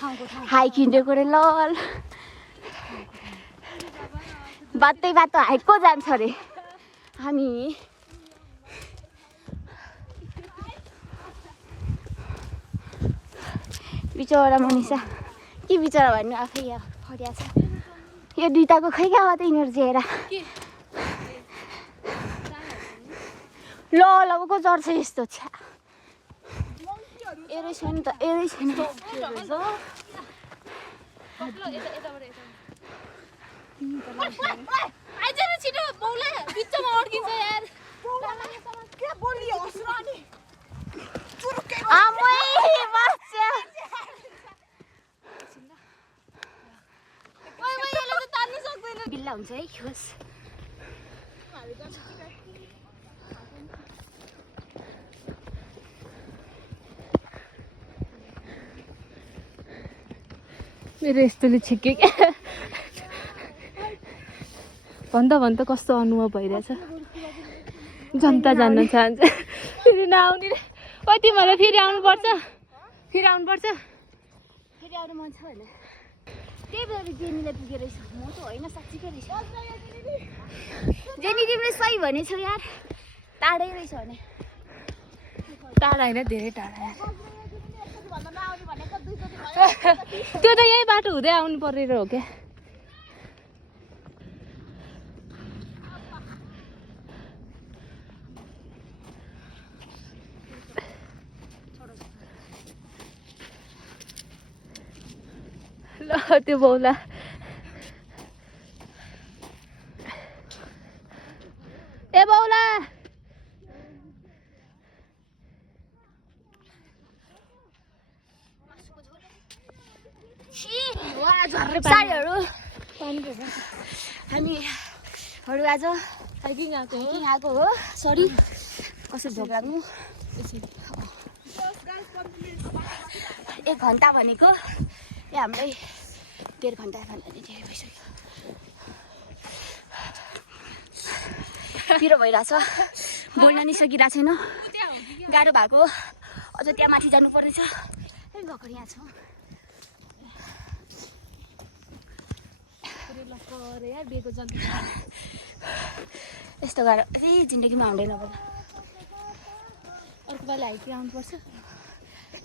hike हिँडेको रे लल बाटै बाटो हाइकको जान्छ अरे हामी बिचरा मनिषा के बिचरा भन्नु आफै यहाँ फरिया छ यो दुईटाको खै कहाँ त यिनीहरू जेर लको चढ्छ यस्तो छ्या एरै छैन त एरै छैन बिल्ला हुन्छ है खोस मेरो यस्तोले छिक्के क्या भन्दा कस्तो अनुभव भइरहेछ जनता जान्न चाहन्छ फेरि नआउने रे ओ तिमीहरूलाई फेरि आउनुपर्छ फेरि आउनु मन छ होइन त्यही भएर जेनीलाई पुगेर रहेछ म त होइन साँच्चीकै रहेछ जेनी तिमीले सही भनेछौ यार टाढै रहेछ भने टाढा होइन धेरै टाढा त्यो त यही बाटो हुँदै आउनु परेर हो क्या ल त्यो बौला ए बौला साडीहरू हामीहरू आज हाइकिङ आएको हो सरी कसरी झोक लाग्नु 1 घन्टा भनेको ए हाम्रै 1.5 घन्टा भन्दा नि धेरै भइसक्यो पिरो भइरहेछ बोल्न नि सकिरहेको छैन गाह्रो भएको अझ त्यहाँ माथि जानु पर्नेछ है भर्खर यहाँ छौँ यस्तो गाह्रो जिन्दगीमा हुँदैन होला अर्को पालि हाइकिङ आउनुपर्छ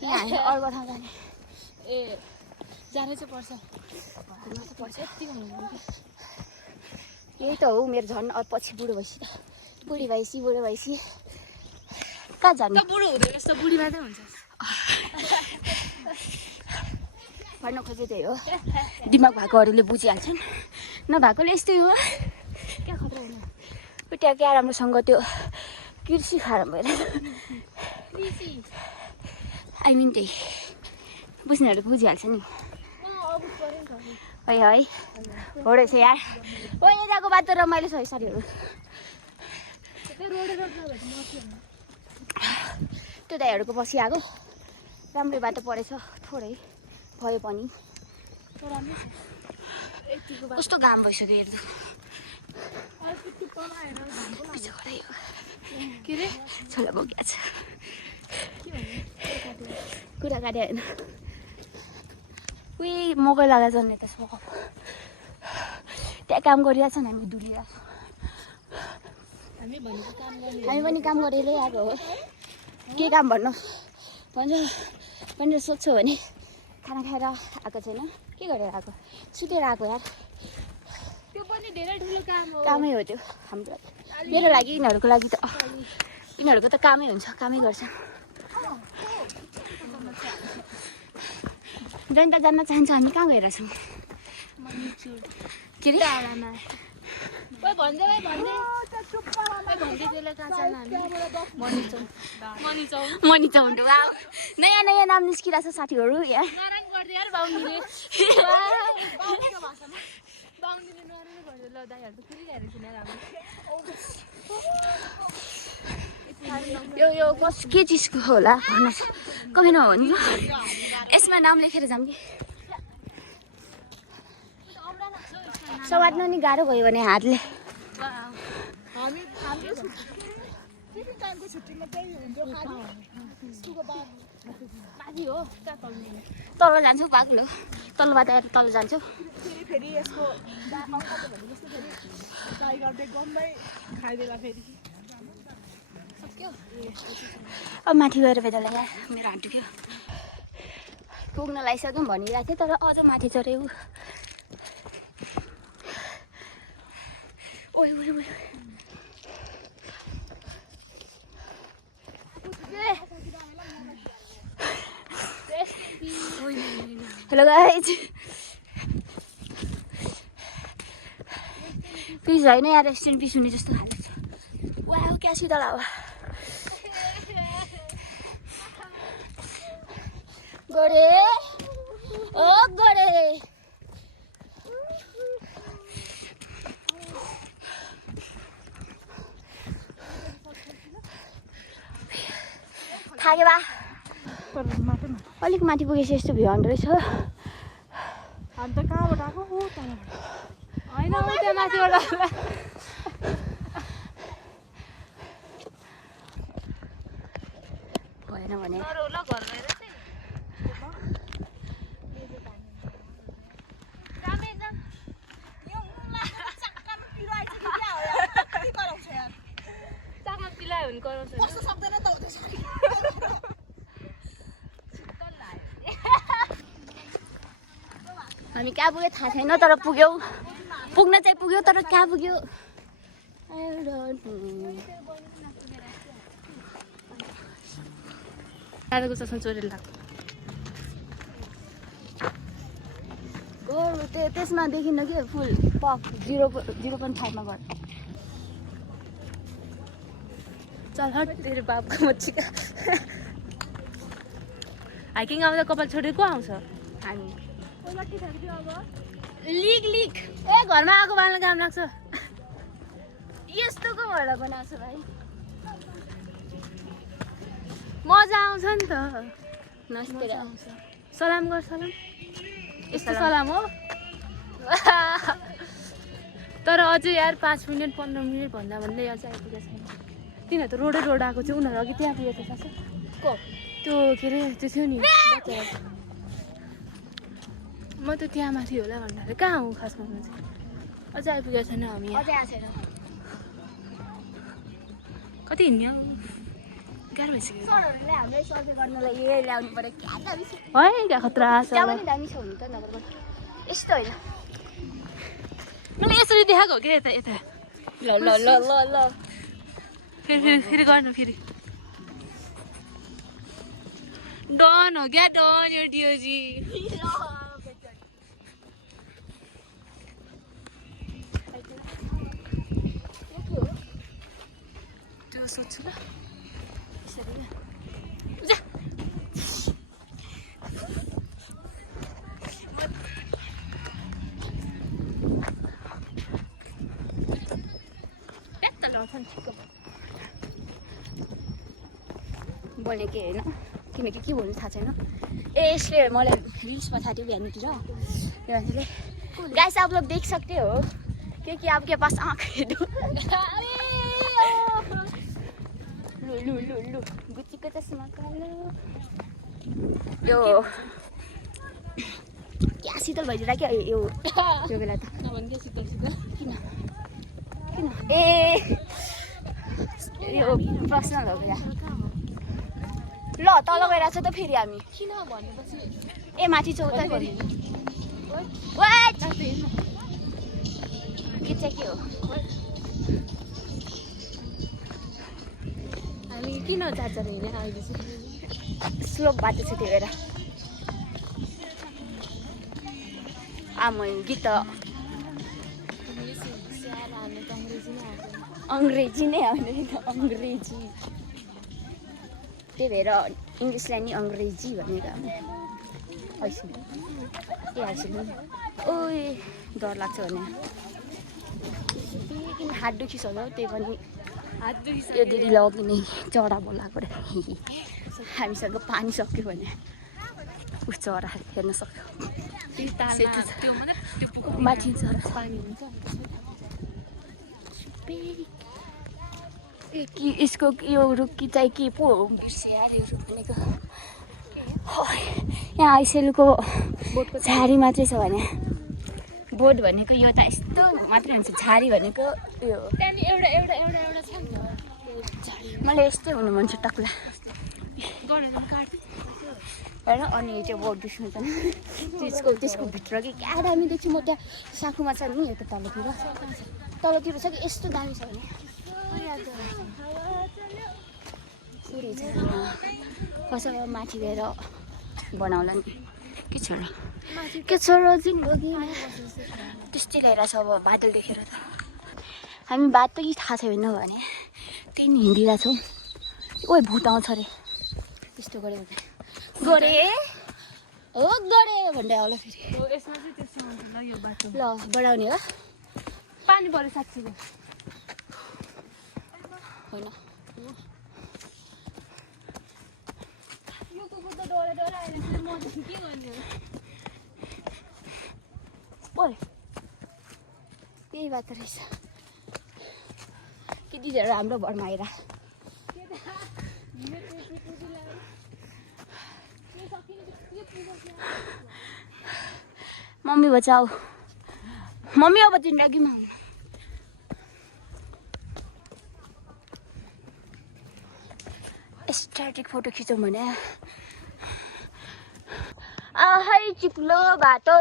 यहाँ अर्को ठाउँ जाने ए जानै चाहिँ पर्छ यति यही त हो मेरो झन् पछि बुढो भएपछि त बुढी भएपछि कहाँ जानु बुढो हुँदैन यस्तो बुढी मात्रै हुन्छ भन्न खोजे त्यही हो दिमाग भएकोहरूले बुझिहाल्छन् नभएकोले यस्तै हो क्या खतरा होइन त्यहाँ क्या राम्रोसँग त्यो कृषि फारम भएर आई मिन त्यही बुझ्नेहरू बुझिहाल्छ नि है है हो रहेछ यार हो यताको बाटो रमाइलो छ है साडीहरू त्यो दाइहरूको पछि आएको राम्रै बाटो परेछ थोरै भयो पनि कस्तो घाम भइसक्यो हेर्नु के अरे छोला बोकिया छ कुरा काट्यो होइन उही मकै लगाएर जाने त त्यहाँ काम गरिरहेछ नि हामी डुलिरहेको हामी पनि काम गरेरै आएको हो के काम भन्नु भनेर सोध्छौ भने खाना खाएर आएको छैन के गरेर आएको सुतेर आएको यार त्यो पनि धेरै ठुलो काम हो कामै हो त्यो हाम्रो मेरो लागि यिनीहरूको लागि त यिनीहरूको त कामै हुन्छ कामै गर्छ जनता जान्न चाहन्छ हामी कहाँ गएर छौँ के अरे मनी चौन्डो नयाँ नयाँ नाम निस्किरहेको छ साथीहरू यहाँ यो के चिजको होला भन्न कमेन्टमा भन्नु यसमा नाम लेखेर जाऊँ कि समात्नु नि गाह्रो भयो भने हातले माथि हो तल जान्छौ बाक्लो तल बाटाएर तल जान्छौ फेरि यसको टाइगर डेक गम्मै खाइदेला फेरि अब माथि गएर बेला यार मेरो हात दुख्यो पुग्न लागिसक्यौँ भनिरहेको थियो तर अझ माथि चढ्यो ओइ ओइ ओइ हेलो गाइज पिस होइन यार रेस्टुरेन्ट पिस हुने जस्तो हालेको छ वाह क्या शीतल हावा गरे ओ गरे थाक्यो बा अलिक माथि पुगेपछि यस्तो भ्यू आउँदो रहेछ हामी त कहाँबाट आएको हो तलबाट होइन त्यहाँ माथिबाट भएन भने हामी कहाँ पुग्यो थाहा छैन तर पुग्यौँ पुग्न चाहिँ पुग्यो तर कहाँ पुग्यो दादाको चस्मा चोरेर लाग्यो त्यसमा देखिन्न कि फुल पफ 0.5 मा गयो चल हट तेरो बापको मच्छी हाइकिङ आउँदा कपाल छोडेको आउँछ हामी लिक ए घरमा आगो बाल्न काम लाग्छ यस्तोको भएर बनाएको छ भाइ मजा आउँछ नि त नस्तेर सलाम गर सलाम यस्तो सलाम हो तर अझै यार 5 मिनट 15 मिनट भन्दा भन्दै अझै आइपुगेको छैन तिनीहरू त रोड आएको थियो उनीहरू अघि त्यहाँ पुगेको थियो थाहा छ को त्यो के अरे त्यो थियो नि म त त्यहाँ माथि होला भन्दाखेरि कहाँ हो खासमा चाहिँ अझै आइपुगेको छैन हामी अझै आएको छैन कति हिँड्ने गाह्रो भइसक्यो सरहरूले हामीलाई सर्भे गर्नलाई यही ल्याउनु पर्यो क्या दामी छ है क्या खतरा छ त्यहाँ पनि दामी छ हुनु त नगरबाट यस्तो होइन मैले यसरी देखाएको हो कि यता यता ल ल ल ल ल फेरि गर्नु फेरि डन हो क्या डन यो डिओजी त्यो सोध्छु ल बोल्ने के होइन किनकि के भन्नु थाहा छैन ए यसले मलाई रिल्स पठाएको थियो बिहानतिर त्यो मान्छेले गाइस आप लोग देख सकते हो क्योंकि आपके पास आँख है लु लु लु लु गुच्चीको चस्मा कालो यो क्या शीतल भइदिएर क्या यो त्यो बेला त नभन्दै शीतल किन किन ए यो पर्सनल हो क्या ल तल गइरहेको छ त फेरि हामी किन भनेपछि ए माथि छौ त फेरि के चाहिँ के हो हामी किन चार्जर हिँड्ने अहिले चाहिँ स्लोप बाटो छ त्यो भएर आमै गीत त अङ्ग्रेजी नै आउने नि त अङ्ग्रेजी त्यही भएर इङ्ग्लिसलाई नि अङ्ग्रेजी भनेर ओए डर लाग्छ भने किन हात दुखिसक्यो त्यही पनि हात दुखिसक्यो यो दिदी लगिने चरा बोलाएको हामीसँग पानी सक्यो भने ऊ चरा हेर्न सक्यो माथि चरा पानी हुन्छ कि यसको यो रुख कि चाहिँ के पो हो बिर्सिया यो रुख भनेको यहाँ आइसेलको झारी मात्रै छ भने बोट भनेको यो त यस्तो मात्रै हुन्छ झारी भनेको यो त्यहाँनिर एउटा एउटा एउटा एउटा छ नि त मलाई यस्तै हुनु मन छ टक्ला गरेर काट्नु होइन अनि त्यो बोट देख्नु त त्यसको भित्र कि क्या दामी देख्छु म त्यहाँ साखुमा छ नि यता तलतिर छ कि यस्तो दामी छ भने कसैले माथि गएर बनाउला नि के छ र जिन्दगी त्यस्तै ल्याइरहेको छ अब बादल देखेर त हामी बात त कि थाहा छैन भने त्यही नि हिँडिरहेको छौँ ओइ भूत आउँछ अरे त्यस्तो गऱ्यो भने गरे हो गरे भन्दै होला फेरि यसमा चाहिँ त्यस्तो हुन्छ ल यो बाटो ल बढाउने हो पानी पऱ्यो साँच्चीको होइन यो कुकुर त डरा आएर म त के गर्ने बोल त्यही बात रहेछ कि दिदीहरू हाम्रो घरमा आएर मम्मी बचाऊ मम्मी अब जिन्दगीमा हुनु स्ट्याटिक फोटो खिचौँ भने आहै चिप्लो बाटो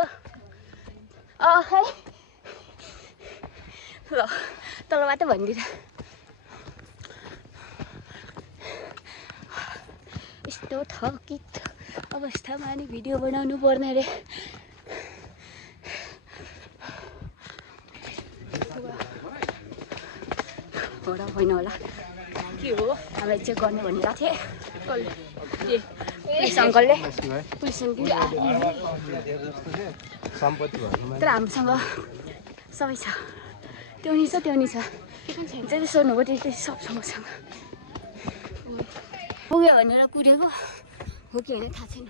आहै ल तल बाटो भनिदिएर यस्तो थकित अवस्थामा नि भिडियो बनाउनु पर्ने अरे होला होइन होला के हो हामीलाई चेक गर्ने भनिरहेको थिएँ पुलिस अङ्कलले पुलिस तर हामीसँग सबै छ त्यो नि छ जति सोध्नुभयो त्यति सबसँग छ पुग्यो भनेर कुरेको हो कि होइन थाहा छैन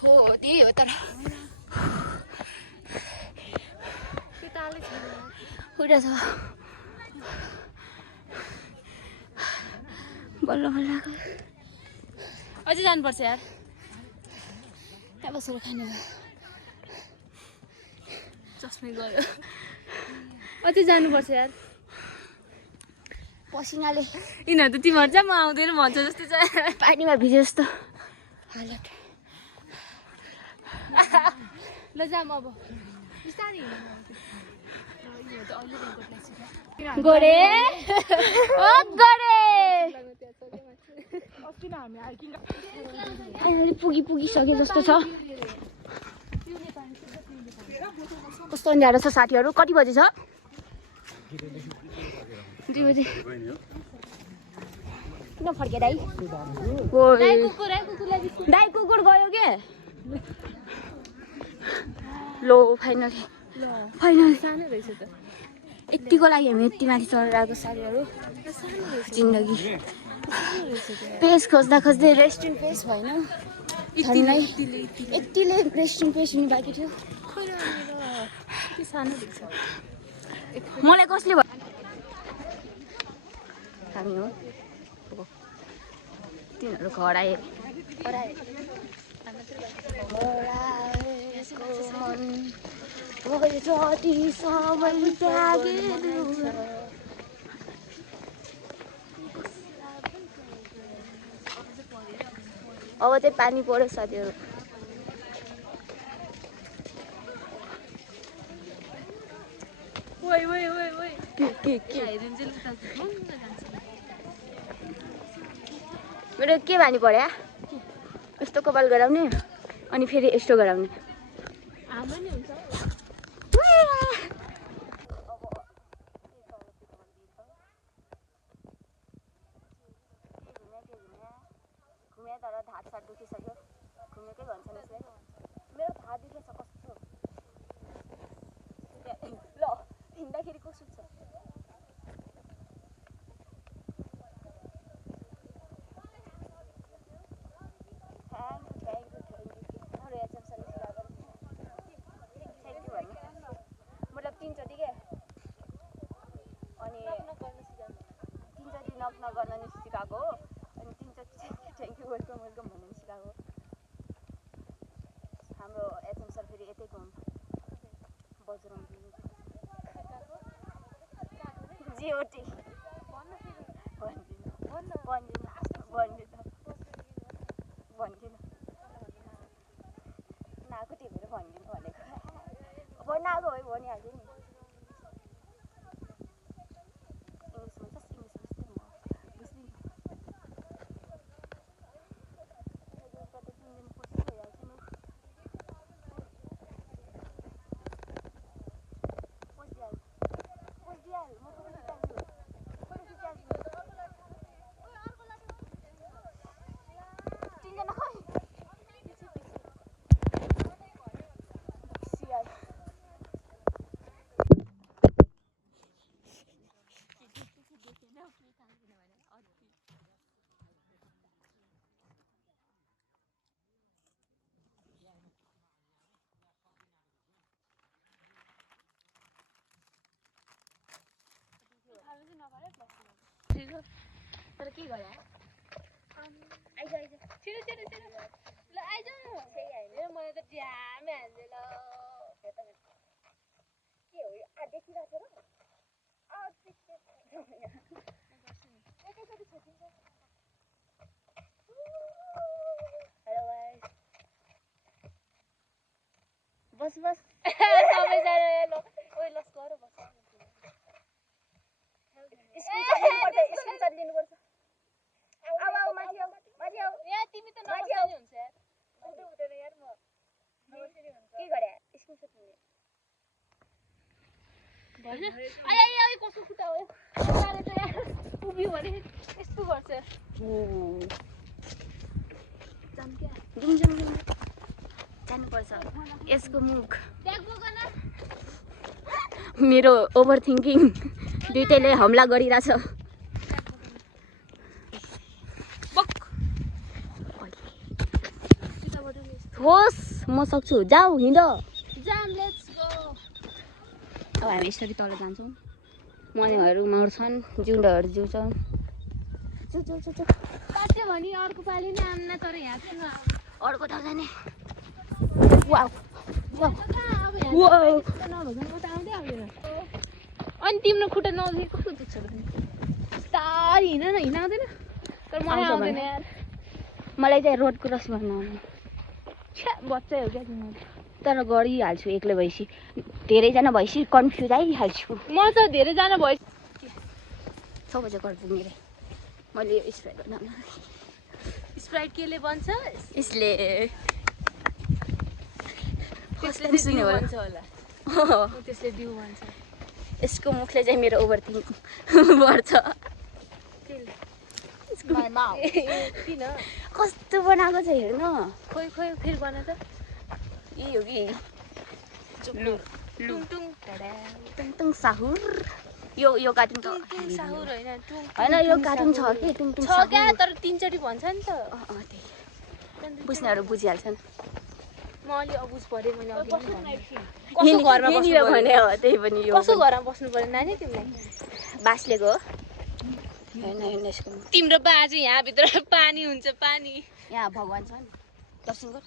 हो त्यही हो तर कुरा छ बल्ल बल्ल अझै जानुपर्छ यार यहाँ बसेर खाने चस्मै गयो अझै जानुपर्छ यार पसिनाले यिनीहरू त तिमीहरू चाहिँ म आउँदैन भन्छ जस्तो छ पानीमा भिजे जस्तो हालत ल जाम अब बिस्तारै गरे पुगिसके जस्तो छ कस्तो अन्ध्यारो छ साथीहरू कति बजी छ 2 बजी किन फर्के दाइ दाइ कुकुर गयो के लो फाइनली सानो रहेछ त यतिको लागि हामी यति माथि चढेर आएको साथीहरू जिन्दगी पेस खोज्दा खोज्दै रेस्टुरेन्ट पेस भएन यतिले रेस्टुरेन्ट पेस हुने बाँकी थियो सानो देख्छ मलाई कसले भयो हामी हो तिनीहरू खराए अब चाहिँ पानी पर्यो साथीहरू मेरो के बानी पर्यो यस्तो कपाल गराउने अनि फेरि यस्तो गराउने घुमे तर हात सात दुखिसक्यो घुमेकै भन्छ यसले मेरो हात दुखेछ कस्तो ल हिँड्दाखेरि कस्तो छ थ्याङ्क यू ओटी भन्दिनँ नाको टिपेर भनिदिनु भनेको अब नाको है भनिहाल्छु नि तर के गरे आइज आइज छिटो छिटो छिटो ल आइज न त्यही हैन मलाई त ड्यामै हान्दै ल के हो यो आ देखिराछ र आ एकैचोटी छोडिन्छ हेलो गाइस बस बस सबैजना ल ओइ लस गर बस स्क्रिन शट लिनुपर्छ आऊ आऊ माथि आऊ यहाँ तिमी त नबस्दै हुन्छ यार उठ्दैन यार म के गरे स्क्रिन शट लिने आइ आइ आइ कसो खुट्टा हो सारे त यार उभियो भने यस्तो गर्छ जुम जुम जुम जानुपर्छ यसको मुख मेरो ओभर थिङ्किङ दुईटैले हमला गरिरहेछ होस् म सक्छु जाऊ हिँड अब हामी यसरी तल जान्छौँ मनेहरू मर्छन् जिउँदाहरू जिउँछन् काट्यो भने अर्को पालि नै आम्न तर यहाँ चाहिँ अर्को ठाउँ जाने अनि तिम्रो खुट्टा नदेखि कस्तो दुख्छ तार हिँडाउँदैन तर मलाई आउँदैन यार मलाई चाहिँ रोड क्रस गर्न आउँदैन बच्चै हो क्या तिमीहरू तर गरिहाल्छु एक्लै भएपछि धेरैजना भएपछि कन्फ्युज आइहाल्छु म त धेरैजना भए 6 बजे घर पुग्ने रे मैले यो स्प्राइट बनाउनु स्प्राइट केले बन्छ यसले त्यसले डिउ भन्छ होला त्यसले डिउ भन्छ यसको मुखले चाहिँ मेरो ओभर थिङ्क बढ्छ किन कस्तो बनाएको छ हेर्न खोइ खोइ फेरि बना त यही हो कि टुङटुङ साहुर यो कार्टुन त साहुर होइन होइन यो कार्टुन छ कि टुङटुङ छ क्या तर 3 चोटि भन्छ नि त बुझ्नेहरू बुझिहाल्छन् म अलि अबुझ परे मैले कसो घरमा बस्नु भने हो त्यही पनि यो कसो घरमा बस्नु पर्यो नानी तिमीलाई बास्लेको हो हैन यसको तिम्रो बाजे यहाँ भित्र पानी हुन्छ पानी यहाँ भगवान छ नि दर्शन गर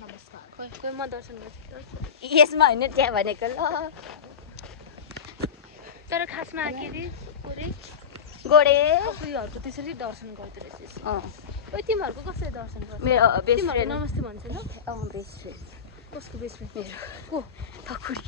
नमस्कार खोइ खोइ म दर्शन गर्छु यसमा हैन त्यहाँ भनेको ल तर खासमा के रे पुरै गोडे उयोहरुको त्यसरी दर्शन गर्दै रहेछ ओइ तिमीहरुको कसरी दर्शन गर्छ मेरो बेस्ट फ्रेन्ड नमस्ते भन्छ ल बेस्ट फ्रेन्ड कसको बेस्ट फ्रेन्ड मेरो को थकुरी